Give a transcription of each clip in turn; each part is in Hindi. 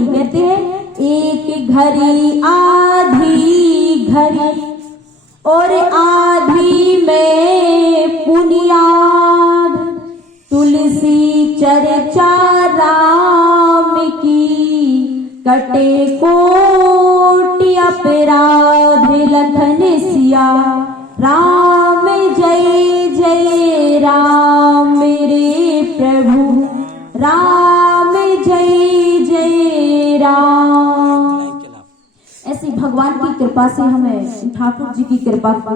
घड़ी कहते हैं, एक घड़ी आधी घड़ी और आधी में पुनियाद, तुलसी चर्चा राम की, कटे कोटि अपराध, लखन सिया राम जय जय राम, मेरे प्रभु राम जय जय राम। ऐसी भगवान की कृपा से हमें ठाकुर जी की कृपा को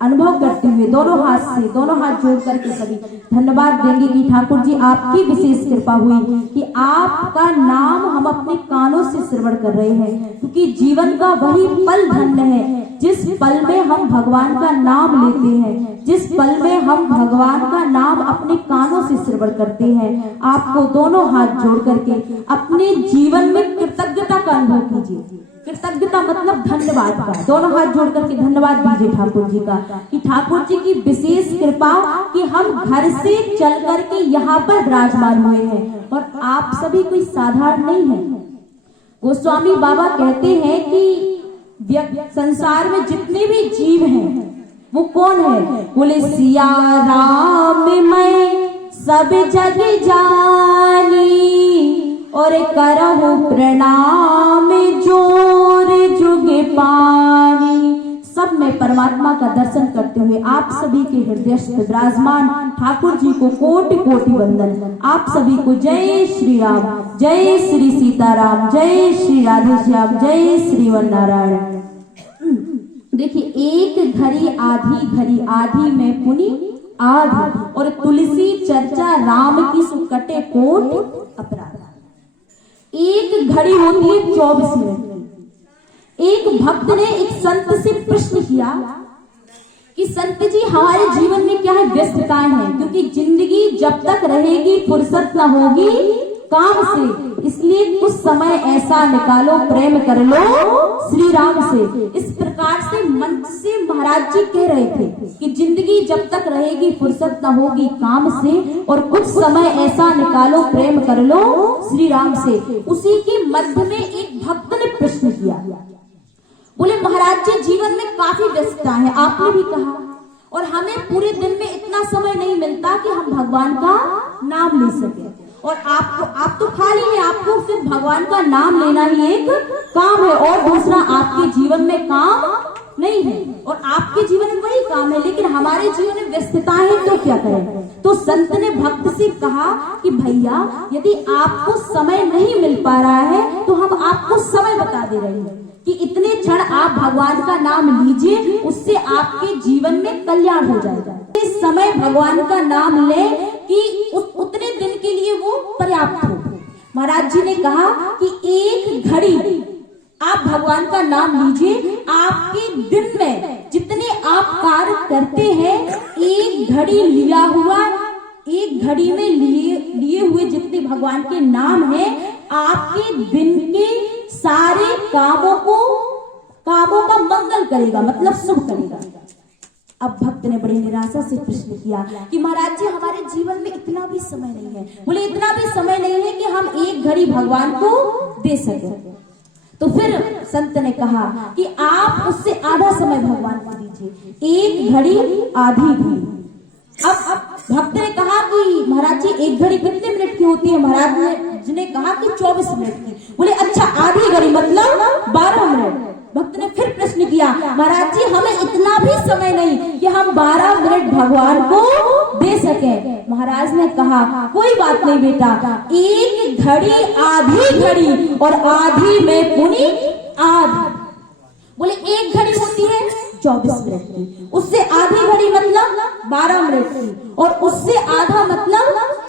अनुभव करते हुए दोनों हाथ जोड़ करके सभी धन्यवाद देंगे कि ठाकुर जी आपकी विशेष कृपा हुई कि आपका नाम हम अपने कानों से श्रवण कर रहे हैं, क्योंकि जीवन का वही पल धन्य है जिस पल में हम भगवान का नाम लेते हैं, जिस पल में हम भगवान का नाम अपने कानों से श्रवण करते हैं। आपको दोनों हाथ जोड़ करके अपने जीवन में कृतज्ञता का अनुभव कीजिए। कृतज्ञता मतलब धन्यवाद का। दोनों हाथ जोड़ करके धन्यवाद दीजिए ठाकुर जी का कि ठाकुर जी की विशेष कृपा कि हम घर से चल करके यहाँ पर विराजमान हुए हैं। और आप सभी कोई साधारण नहीं है। गोस्वामी बाबा कहते हैं कि संसार में जितने भी जीव हैं वो कौन है? बोले सिया राम मैं सब जग जानी, और करहु प्रणाम जोर जुग पानी। सब में परमात्मा का दर्शन करते हुए आप सभी के हृदयस्थ विराजमान ठाकुर जी को कोटि कोटि वंदन। आप सभी को जय श्री राम, जय श्री सीताराम, जय श्री राधे श्याम, जय श्रीवन नारायण। देखिए, एक घड़ी आधी घड़ी, आधी में पुनि आधी, और तुलसी चर्चा राम की सुकटे कोट अपराध। एक घड़ी होती है 24 मिनट की। एक भक्त ने एक संत से प्रश्न किया कि संत जी हमारे जीवन में क्या है व्यस्तताएं हैं, क्योंकि जिंदगी जब तक रहेगी फुर्सत न होगी काम से, इसलिए कुछ समय ऐसा निकालो प्रेम कर लो श्री राम से। इस प्रकार से मंच से महाराज जी कह रहे थे कि जिंदगी जब तक रहेगी फुर्सत न होगी काम से, और कुछ समय ऐसा निकालो प्रेम कर लो श्री राम से। उसी के मध्य में एक भक्त ने प्रश्न किया, बोले महाराज जी जीवन में काफी व्यस्तता है, आपने भी कहा, और हमें पूरे दिन में इतना समय नहीं मिलता कि हम भगवान का नाम ले सके। और आप तो खाली है, आपको सिर्फ भगवान का नाम लेना ही एक काम है, और दूसरा आपके जीवन में काम नहीं है, और आपके जीवन में वही काम है, लेकिन हमारे जीवन में व्यस्तता है, तो क्या करें? तो संत ने भक्त से कहा कि भैया यदि आपको समय नहीं मिल पा रहा है तो हम आपको समय बता दे रहे हैं कि इतने क्षण आप भगवान का नाम लीजिए, उससे आपके जीवन में कल्याण हो जाएगा। इस समय भगवान का नाम ले कि उतने दिन के लिए वो पर्याप्त हो। महाराज जी ने कहा कि एक घड़ी आप भगवान का नाम लीजिए, आपके दिन में जितने आप कार्य करते हैं, एक घड़ी लिया हुआ, एक घड़ी में लिए हुए जितने भगवान के नाम हैं, आपके दिन के सारे कामों का मंगल करेगा, मतलब शुभ करेगा। अब भक्त ने बड़ी निराशा से प्रश्न किया कि महाराज जी हमारे जीवन में इतना भी समय नहीं है। बोले इतना भी समय नहीं है कि हम एक घड़ी भगवान को दे सके। तो फिर संत ने कहा कि आप उससे आधा समय भगवान को दीजिए, एक घड़ी आधी घड़ी। अब भक्त ने कहा कि महाराज जी एक घड़ी कितने मिनट की होती है? महाराज जी ने कहा कि 24 मिनट की। बोले अच्छा, आधी घड़ी मतलब 12 मिनट। भक्त ने फिर प्रश्न किया, महाराज जी हमें इतना भी समय नहीं कि हम 12 मिनट भगवान को दे सके। महाराज ने कहा कोई बात नहीं बेटा, एक घड़ी आधी घड़ी और आधी में पुनि आधी। बोले एक घड़ी होती है 24 मिनट की, उससे आधी घड़ी मतलब 12 मिनट की, और उससे आधा मतलब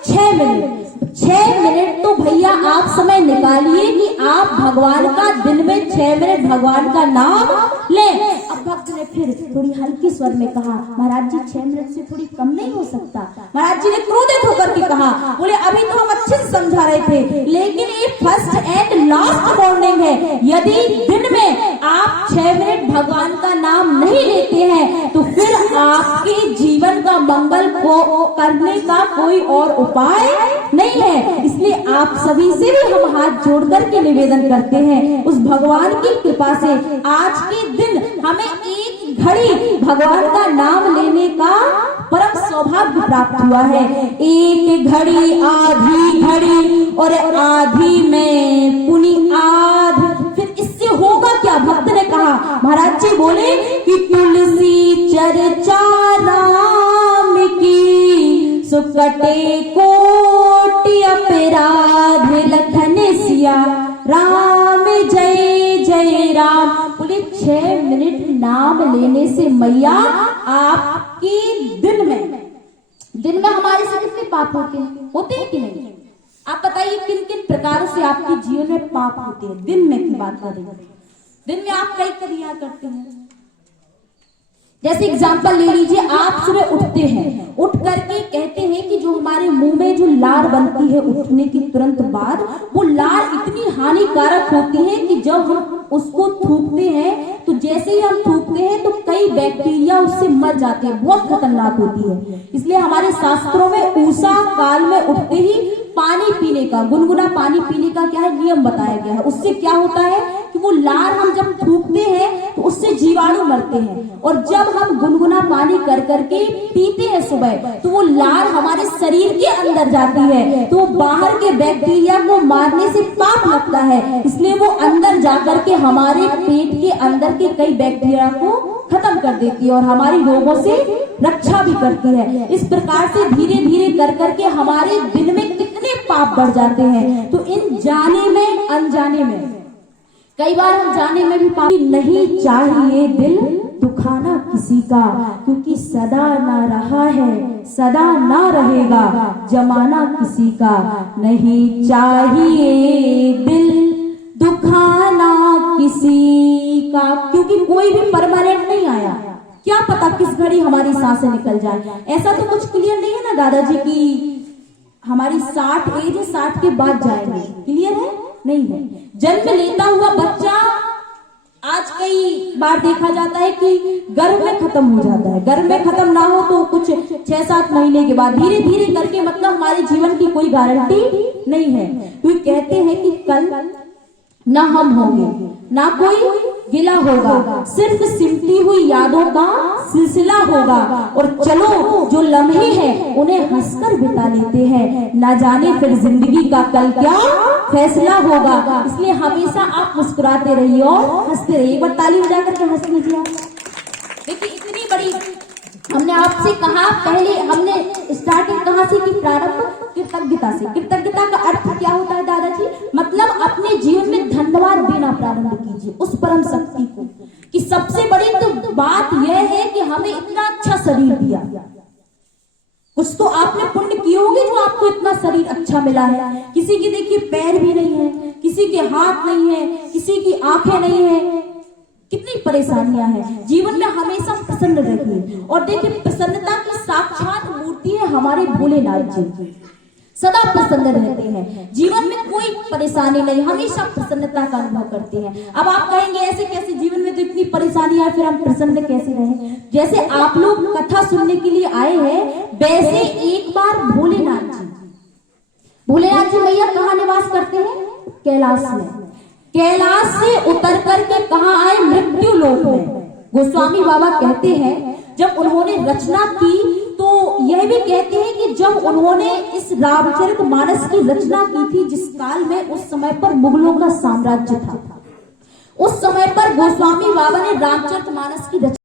6 मिनट। 6 मिनट तो भैया आप समय निकालिए कि आप भगवान का दिन में 6 मिनट भगवान का नाम लें। अब भक्त ने फिर थोड़ी हल्की स्वर में कहा, महाराज जी 6 मिनट से थोड़ी कम नहीं हो सकता? महाराज जी ने क्रोधित होकर के कहा, बोले अभी तो हम अच्छे से समझा रहे थे, लेकिन ये फर्स्ट एंड लास्ट वार्निंग है। यदि दिन में आप 6 मिनट भगवान का नाम नहीं लेते हैं तो फिर आपके जीवन का मंगल को करने का कोई और उपाय नहीं है। इसलिए आप सभी से भी हम हाथ जोड़ करके निवेदन करते हैं, उस भगवान की कृपा से आज के दिन हमें एक घड़ी भगवान का नाम लेने का परम सौभाग्य प्राप्त हुआ है। एक घड़ी आधी घड़ी और आधी में पुनि आध, फिर इससे होगा क्या? भक्त ने कहा, महाराज जी बोले कि तुलसी चर्चा राम की सुकटे कोटि अपराध, लखन सिया राम जय जय राम। बोले 6 मिनट नाम लेने से मैया आपकी दिन में हमारे से कितने पाप होते हैं कि नहीं? आप बताइए किन किन प्रकारों से आपके जीवन में पाप होते हैं? दिन में की बात करेंगे, दिन में आप कई क्रिया करते हैं। जैसे एग्जाम्पल ले लीजिए, आप सुबह उठते हैं, उठ करके कहते हैं कि जो हमारे मुंह में जो लार बनती है उठने के तुरंत बाद, वो लार इतनी हानिकारक होती है कि जब हम उसको थूकते हैं तो जैसे ही हम थूकते हैं तो कई बैक्टीरिया उससे मर जाते हैं, बहुत खतरनाक होती है। इसलिए हमारे शास्त्रों में ऊषा काल में उठते ही पानी पीने का, गुनगुना पानी पीने का क्या है नियम बताया गया है। उससे क्या होता है कि वो लार हम जब थूकते हैं तो उससे जीवाणु मरते हैं, और जब हम गुनगुना पानी कर करके पीते हैं सुबह तो वो लार हमारे शरीर के अंदर जाती है, तो बाहर के बैक्टीरिया को मारने से पाप लगता है। इसलिए वो अंदर जाकर के हमारे पेट के अंदर के कई बैक्टीरिया को खत्म कर देती है और हमारी रोगों से रक्षा भी करती है। इस प्रकार से धीरे धीरे कर करके हमारे दिन में कितने पाप बढ़ जाते हैं। तो इन जाने में अनजाने में, कई बार हम जाने में भी पाप नहीं चाहिए दिल दुखाना किसी का, क्योंकि सदा ना रहा है सदा ना रहेगा जमाना किसी का। नहीं चाहिए दिल दुखाना किसी का, क्योंकि कोई भी परमानेंट नहीं आया, क्या पता किस घड़ी हमारी सांसें निकल जाए। ऐसा तो कुछ क्लियर नहीं है ना दादाजी की हमारी 60 एज है, 60 के बाद जाएंगे, क्लियर है? नहीं है। जन्म लेता हुआ बच्चा आज कई बार देखा जाता है कि गर्भ में खत्म हो जाता है, गर्भ में खत्म ना हो तो कुछ 6-7 महीने के बाद धीरे धीरे करके, मतलब हमारे जीवन की कोई गारंटी नहीं है। क्योंकि कहते हैं कि कल ना हम होंगे ना कोई गिला होगा, सिर्फ सिमटी हुई यादों का सिलसिला होगा, और चलो जो लम्हे हैं उन्हें हंसकर बिता लेते हैं, ना जाने फिर जिंदगी का कल क्या फैसला होगा। इसलिए हमेशा आप मुस्कुराते रहिए और हंसते रहिए। एक बार ताली बजा करके हंस लीजिए आप। देखिए इतनी बड़ी हमने आपसे कहा, पहले हमने स्टार्टिंग कहाँ से की? प्रारंभ कृतज्ञता से। कृतज्ञता का अर्थ क्या होता है दादाजी? मतलब अपने जीवन में धन्यवाद देना प्रारंभ कीजिए उस परम शक्ति को, कि सबसे बड़ी तो बात यह है कि हमें इतना अच्छा शरीर दिया। कुछ तो आपने पुण्य किए होंगे जो आपको इतना शरीर अच्छा मिला है। किसी की देखिए पैर भी नहीं है, किसी के हाथ नहीं है, किसी की आंखें नहीं है, कितनी परेशानियां हैं। जीवन में हमेशा प्रसन्न रहिए, और देखिए प्रसन्नता की साक्षात मूर्ति है हमारे भोलेनाथ जी, सदा प्रसन्न रहते हैं, जीवन में कोई परेशानी नहीं, हमेशा प्रसन्नता का अनुभव करते हैं। अब आप कहेंगे ऐसे कैसे, जीवन में तो इतनी परेशानी है फिर हम प्रसन्न कैसे रहें? जैसे आप लोग कथा सुनने के लिए आए हैं, वैसे एक बार भोलेनाथ जी मैया कहाँ निवास करते हैं? कैलाश में। कैलाश से उतर करके कहाँ आए? मृत्यु लोक में। गोस्वामी बाबा कहते हैं जब उन्होंने रचना की तो यह भी कहते हैं कि जब उन्होंने इस रामचरितमानस की रचना की थी, जिस काल में उस समय पर मुगलों का साम्राज्य था, उस समय पर गोस्वामी बाबा ने रामचरितमानस की रचना